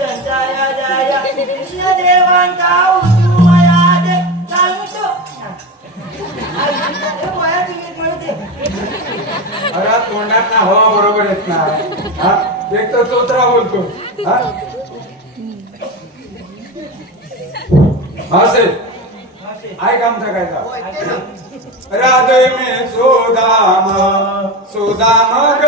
जया जया कृष्ण देवांचा उजूया दे सांगतो वयाची गीत म्हणते अरे तोंडात ना हवा बरोबर येत ना हा? एक तर चोत्रा बोलतो. हा? असे ऐक आमचा काय राधे मे सोदाम सोदाम ग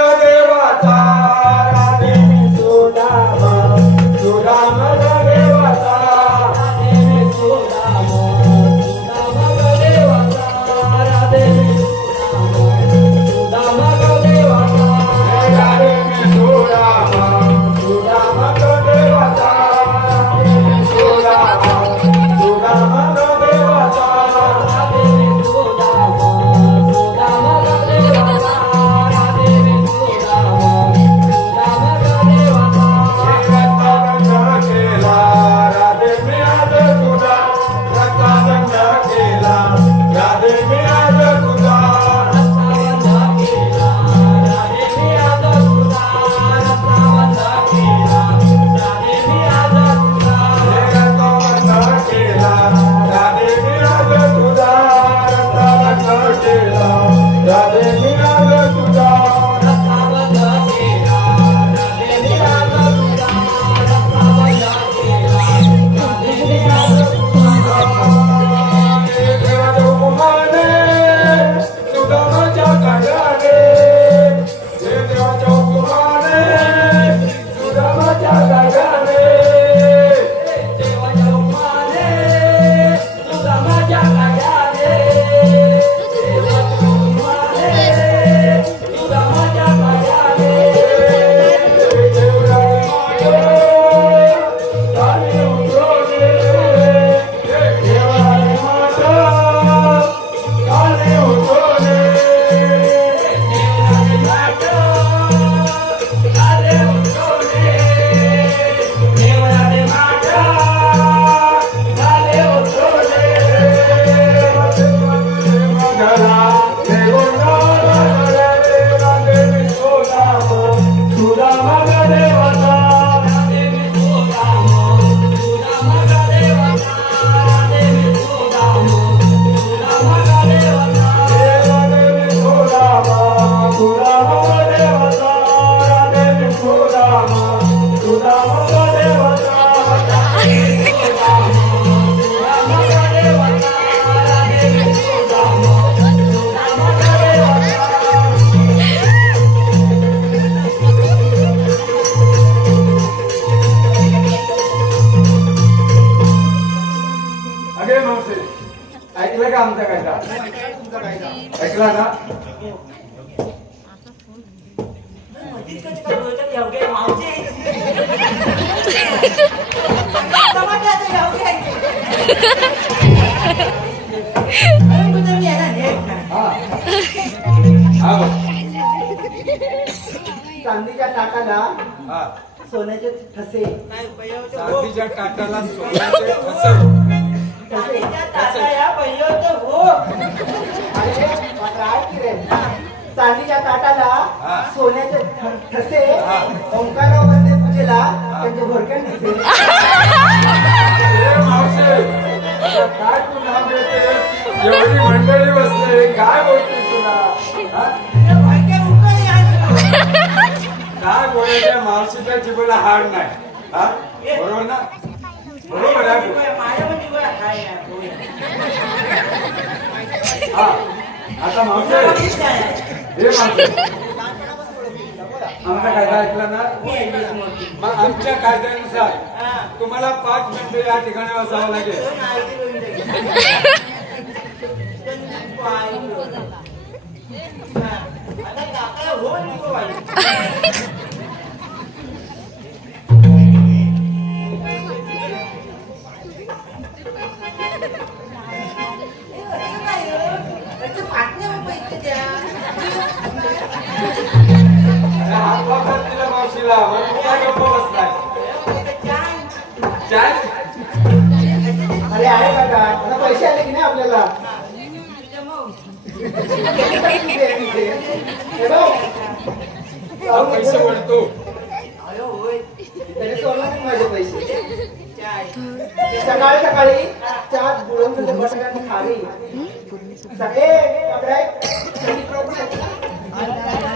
अगे मावसे ऐकलं का आमचा कायदा? ऐकला ना. चांदीच्या टाकाला सोन्याचे ठसे. चांदीच्या काटाला सोन्याचे ठसे. चांदीच्या ताटाला सोन्याचे ठसे ओंकाराव वंदे पूजेला त्यांचे भोरक्या ठसे काय तू नाव देते एवढी मंडळी बसले काय बोलते तुला? काय बोलायच्या मावशीच्या जीवाला हाड नाही. बरोबर ना? बरोबर आहे माझ्या पण जीवाला हाय ना, होय. हा. आता मावशे. हे मावशे. आमचा कायदा ऐकला ना? मग आमच्या कायद्यानुसार तुम्हाला पाच मिनिटे या ठिकाणी असावं लागेल. दोन आरती करून दे. आता काकाला हो गप्प बसलाय चाय. अरे आहे काका आता पैसे आले की नाही आपल्याला पैसे वळतो माझे पैसे सकाळी सकाळी चार बुळवून बटाट्याने खाली सगळे